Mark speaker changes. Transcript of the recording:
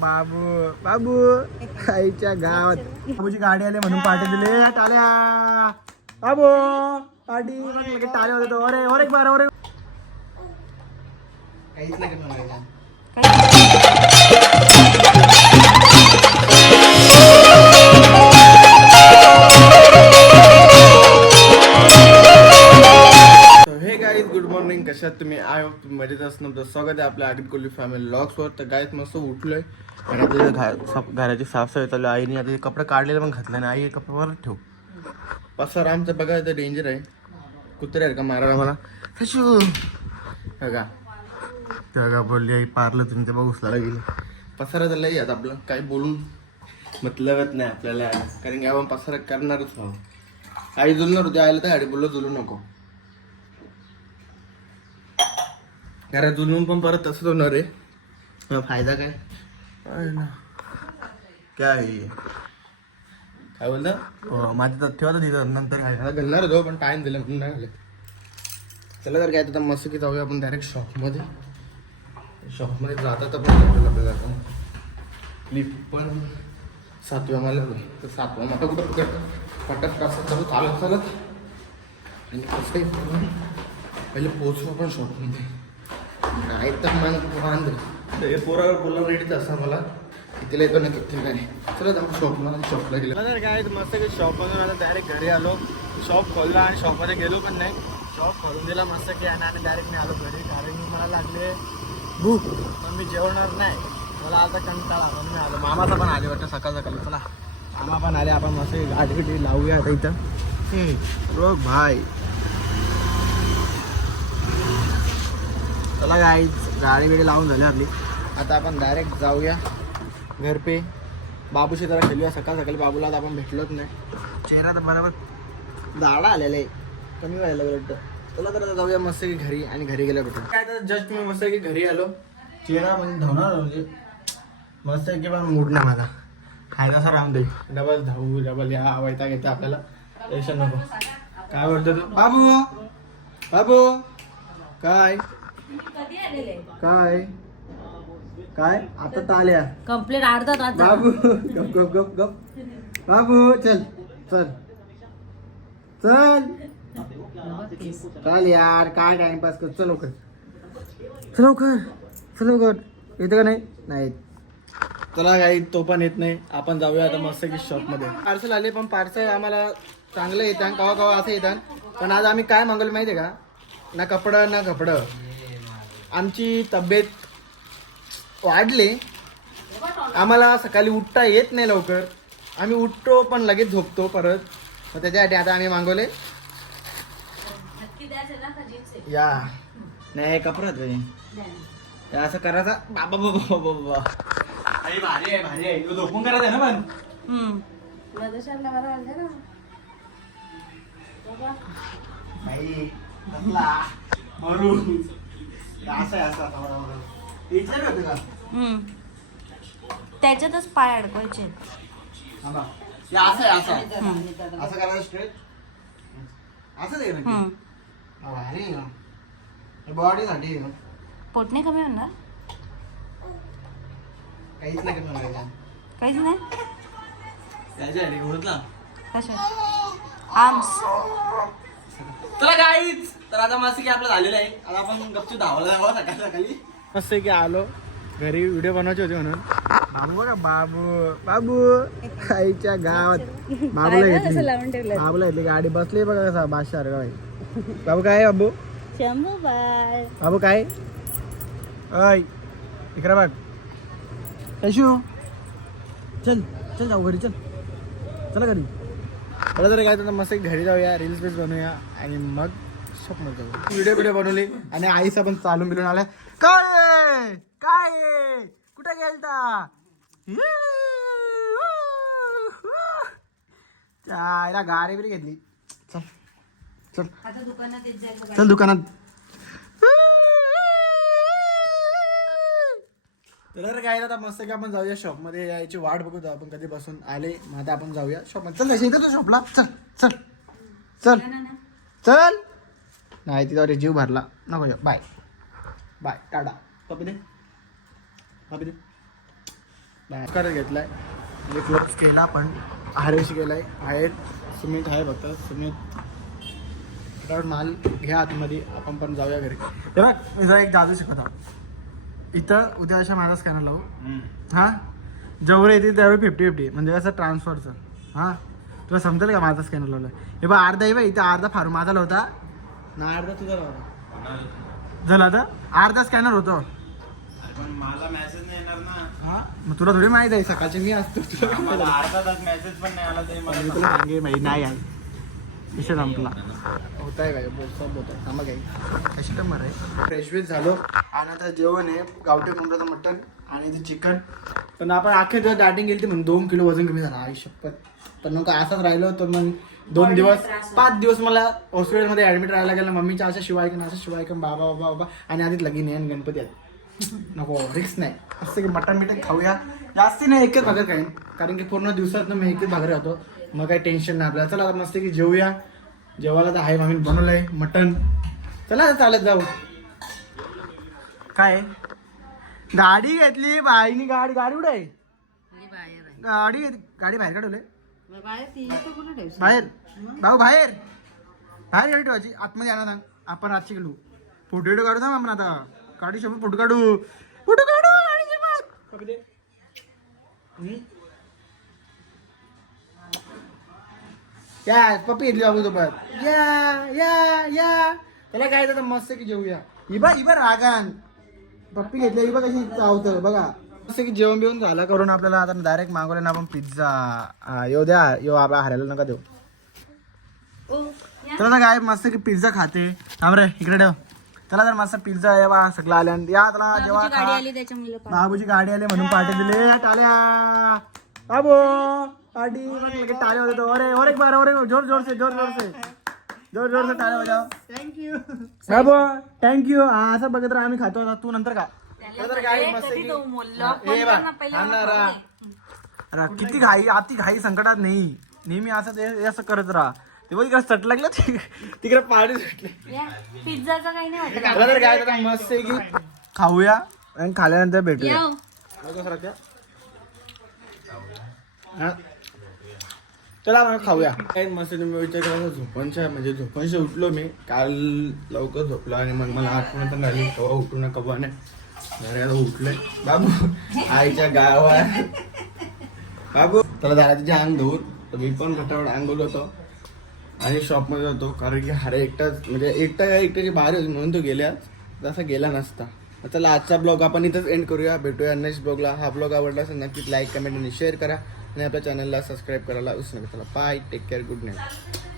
Speaker 1: बाबू बाबू आईच्या गावात. बाबूची गाडी आली म्हणून पाठी दिले. टाल्या. बाबू पाठी. टाल्या होते. तो अरे अरे बार अरे काहीच नाही. मॉर्निंग तुम्ही आय होप मजेत असणार तर स्वागत आहे आपल्या आगीत कोल्ही फॅमिली लॉक्सवर तर गायत मस्त उठलोय. आणि आता घा- साफ- घराची साफसफाई चालू आहे. आईने आता हे कपडे काढलेले पण घातले नाही. आई हे कपडे परत ठेव. पसार आमचं बघा तर डेंजर आहे. कुत्रे आहे का मारायला मला? हशू बघा. बघा बोलली आई पारलं तुम्ही ते बघ उचलायला गेली. पसारा तर लई आता आपलं. काही बोलून मतलबच नाही आपल्याला. कारण की आपण पसारा करणारच आहोत. आई जुलणार होती आयला तर गाडी बोललो जुलू नको. घरात जुलून पण परत तसंच होणार आहे. फायदा काय? ना. काय? आहे? काय बोलता हो माझं तर ठेवा तिथं नंतर घालणार होतो पण टाइम दिला म्हणून नाही घालत चला तर काय आता मस्त की जाऊया आपण डायरेक्ट शॉपमध्ये शॉपमध्ये जाता तर पण आपल्याला आता लिफ्ट पण सातव्या मला तर सातव्या मला कुठं पकड पटक कसं चालू चालत चालत. आणि करून पहिले पोचू आपण शॉपमध्ये नाही तर मग वांद. हे पोरावर बोलला रेडीच असा मला. कितीला येतो ना किती काय चला आपण शॉपला शॉपला गेलो. तर काय मस्त की शॉपमधून आलं डायरेक्ट घरी आलो. शॉप खोलला आणि शॉपमध्ये गेलो पण नाही. शॉप खोलून दिला मस्त की आणि डायरेक्ट मी आलो घरी. कारण की मला लागले. भूक पण मी जेवणार नाही. मला आता कंटाळा म्हणून मी आलो. मामाचा पण आले वाटतं सकाळ सकाळी. चला. मामा पण आले आपण मस्त गाडी लावूया. आता इथं? रोग भाई चला काय गाडी बिडी लावून झाली आपली. आता आपण डायरेक्ट जाऊया घर पे. बाबूशी जरा खेळूया सकाळ सकाळी बाबूला आता आपण भेटलोच नाही. चेहरा तर बरोबर दाडा आलेला आहे. कमी व्हायला लागलं वाटतं. चला तर आता जाऊया मस्त की घरी आणि घरी गेल्या भेटून काय तर जस्ट मी मस्त की घरी आलो. चेहरा म्हणजे धावणार म्हणजे मस्त की पण मूड नाही माझा. खायला असा राहून दे डबल धावू डबल या वैता घेता आपल्याला. टेन्शन नको. काय बोलतो तू? बाबू! बाबू! काय? काय? काय? आता तर आल्या.
Speaker 2: कंप्लीट अर्धा तास झाला.
Speaker 1: बाबू गप गप गप गप. बाबू चल चल. चल. चल यार काय टाइमपास कर? चल लवकर. चल लवकर. चल लवकर. येतं का नाही? नाही. चला काही तो पण येत नाही. आपण जाऊया आता मस्त की शॉपमध्ये पार्सल आले पण पार्सल आम्हाला चांगलं येतात कवा कवा असं येतात पण आज आम्ही काय मागवलं माहिती आहे का? ना कपडं ना कपडं. आमची तब्येत वाढली. आम्हाला सकाळी उठता येत नाही लवकर. आम्ही उठतो पण लगेच झोपतो परत. मग त्याच्यासाठी आता आम्ही मागवले. या. नाही हे असं करायचा. बाबा बाबा बाबा भारी आहे भारी आहे. तू झोपून करायचं ना पण
Speaker 2: हम्म.
Speaker 1: बाई कसला मरू असं आहे असं आता बरोबर इथलं होतं का?
Speaker 2: हम्म. त्याच्यातच पाय अडकवायचे.
Speaker 1: थांबा. हे असं आहे असं. आहे. असं करायचं स्ट्रेट असं आहे नक्की
Speaker 2: हम्म.
Speaker 1: हा, भारी आहे ना हे बॉडीसाठी आहे. ना
Speaker 2: पोट नाही कमी होणार?
Speaker 1: काहीच नाही करणार याच्यात.
Speaker 2: काहीच नाही?
Speaker 1: त्याच्यासाठी होत ना
Speaker 2: कशा आर्म्स
Speaker 1: चला गाईच तर आता मस्त की आपलं झालेलं आहे. आता आपण गपचूप धावायला जावं सकाळी सकाळी. मस्त की आलो. घरी व्हिडिओ बनवायचे होते म्हणून. बाबू बघा बाबू बाबू. आईच्या गावात. बाबूला घेतली. बाबूला घेतली. गाडी बसली बघा कसा बादशाह गाव आहे बाबू काय बाबू?
Speaker 2: शंभू बाय
Speaker 1: बाबू काय? अय इकडे बघ. यशू. चल चल जाऊ घरी चल. चला घरी. चला तर काय तर मस्त घरी जाऊया रील्स बील्स बनवूया आणि मग शॉपमध्ये जाऊ व्हिडिओ व्हिडिओ बनवले आणि आईचा पण चालून बिलून आलाय. काय? काय? कुठे गेलता? चायला गाडी बिरी घेतली. चल चल. चल दुकानात. तर काय आता मस्त की आपण जाऊया शॉपमध्ये यायची वाट बघू आपण कधी बसून आले. मग आता आपण जाऊया शॉपमध्ये चल तशी इथं शॉपला चल चल चल चल. नाही तिथं जीव भरला. नको जाऊ. बाय बाय टाटा पपी दे. पपी दे. कर घेतलाय. म्हणजे क्लोज केला पण हारेशी केलाय. बाहेर सिमेंट आहे फक्त. फटाफट माल घ्या आतमध्ये. आपण पण जाऊया घरी. हे जरा एक जादू शिकत आहोत इथं उद्या अशा माझा स्कॅनर लावू. हां? जेवढे येते त्यावेळी फिफ्टी फिफ्टी म्हणजे कसं ट्रान्सफरचं हां? तुला समजेल का माझा स्कॅनर लावला? हे बघ अर्धा आहे बघ इथं अर्धा फार माझा लावता. ना अर्धा तुझा लावता झालं आता? अर्धा स्कॅनर होतो.
Speaker 3: मला मेसेज नाही येणार ना.
Speaker 1: हा? मग तुला थोडी माहीत आहे सकाळचे मी असतो. तुला?
Speaker 3: अर्धा तास मेसेज पण नाही आला तरी मला
Speaker 1: नाही आहे विषय संपला. होत आहे काय? बोल सब होत आहे थांबा काही कस्टमर आहे फ्रेश वेज झालो. आणि आता जेवण आहे. गावठी कोंबड्याचं मटण आणि ते चिकन पण आपण अख्खे दिवस डायटिंग गेली म्हणून दोन किलो वजन कमी झालं. आई शपथ. पण मग असंच राहिलो तर मग दोन दिवस पाच दिवस मला हॉस्पिटलमध्ये ऍडमिट राहायला गेलं मम्मीच्या अशा शिवाय की असं शिवाय की बाबा बाबा बाबा. आणि आधीच लगीन आहे आणि गणपती आहेत नको रिक्स नाही. असं की मटण मिटण खाऊया. जास्ती नाही एकच भाकर खाईन. कारण की पूर्ण दिवसात मी एकच भाकर राहतो मग काही टेन्शन नाही आपल्याला. चला आता मस्त की जेवूया जेवायला तर आहे मामी बनवलंय मटण. चला आता चालत जाऊ. काय? गाडी घेतली बाईनी गाडी गाडी उडे गाडी घेतली गाडी बाहेर काढवले. बाहेर भाऊ बाहेर. बाहेर गाडी ठेवायची. आतमध्ये आणा सांग. आपण रातची गेलो. फोटो काढू ना आपण आता. काढू. शंभर फोटो काढू फोटो. काढू या पप्पी घेतली बाबू सोबत. या या या. त्याला काय तर मस्त की जेवूया. इबा इबा रागान. पप्पी घेतली इबा कशी चावतं बघा. मस्त की जेवण बिवून झालं करून आपल्याला आता डायरेक्ट मागवले ना आपण पिझ्झा येऊ द्या यो आपला हरायला नका देऊ. चला तर काय मस्त की पिझ्झा खाते. थांब रे इकडे ठेव. चला तर मस्त पिझ्झा येवा सगळं आल्या. या त्याला जेव्हा खा. बाबूची गाडी आली म्हणून पाठी दिले टाल्या. बाबू. पार्टी म्हणजे टाळे होते तो अरे और एक बार और एक जोर जोर से जोर जोर से जोर जोर से बजाव थँक्यू बाबू थँक्यू असं बघत राहा आम्ही खातो आता तू नंतर का नंतर काय मस्त की- अरे किती घाई अति घाई संकटात नाही. नेहमी असं ते हे असं करत राहा. ते बघ सट लागलं तिकडे पाणी सुटले.
Speaker 2: दे. या, पिझ्झाचं काही नाही वाटत
Speaker 1: चला तर काय आता मस्त आहे की खाऊया आणि खाल्यानंतर भेटूया.
Speaker 2: येऊ.
Speaker 1: हा. चला मग खाऊया. काय मस्त तुम्ही विचार करा झोपांच्या म्हणजे झोपांशी उठलो मी. काल लवकर झोपलो आणि मग मला आठवण तर लागली कवा उठू ना कवा नाही. घरी आता बाबू आईच्या गावात. बाबू त्याला झाला तिच्या अंग धुवून तर मी पण घटावर अंगोल होतो. आणि शॉपमध्ये होतो कारण की हरे एकटाच म्हणजे एकटा एकट्याची बाहेर होती म्हणून तो गेल्या तसा गेला नसता. चला आजचा ब्लॉग आपण इथंच एंड करूया. भेटूया नेक्स्ट ब्लॉगला हा ब्लॉग आवडला असेल नक्कीच लाईक कमेंट आणि शेअर करा. आणि आपल्या चॅनलला सबस्क्राईब करायला विसरू नका. चला bye take care good night